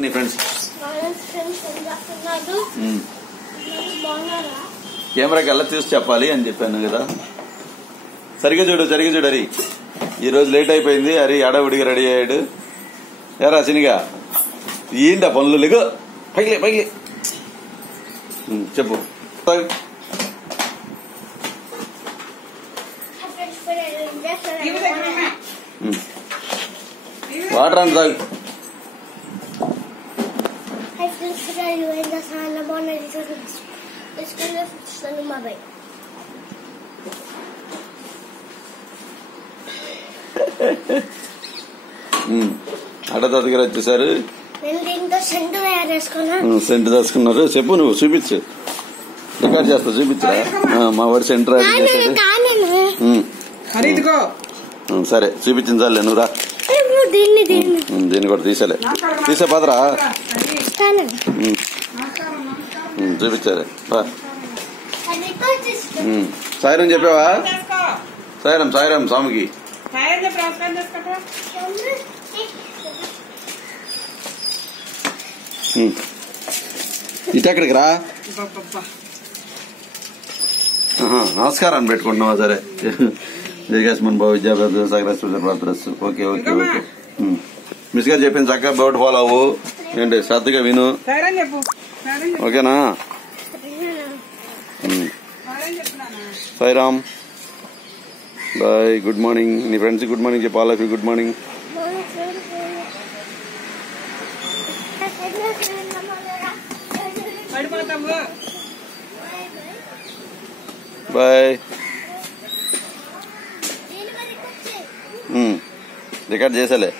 నీ ఫ్రెండ్స్ కెమెరాకి ఎలా చూసి చెప్పాలి అని చెప్పాను కదా. సరిగ్గా చూడు హరి. ఈ రోజు లేట్ అయిపోయింది. హరి అడవుడిగా రెడీ అయ్యాడు. ఏరా సినిగా ఏంటా పనులు లేగు పైకి చెప్పు. వాటర్ అంత తాగు. అడత దగ్గర వచ్చేసారు. సెంట్ తీసుకున్నారు. చెప్పు నువ్వు చూపించు. రికార్డ్ చేస్తా చూపించరా. మా వాడు సెంటర్ సరే చూపించాలి. నువ్వు రా. దీన్ని కూడా తీసే పాత్ర చూపించాలి. సాయిరం చెప్పావా? సాయిరం స్వామికి. ఇటెక్కడికి రా. నమస్కారాన్ని పెట్టుకుంటున్నావా? సరే. జయగాస్మన్ బాబు విద్యాభ్యాస. ఓకే. మిస్ గారు చెప్పింది చక్కగా బోర్డు ఫాలో అవ్వు. ఏంటి శ్రద్ధగా విను. ఓకేనా? సాయిరామ్ బాయ్. Good morning. నీ ఫ్రెండ్స్ గుడ్ మార్నింగ్ చెప్పు. All of you good morning. Bye. Record చేసాలే.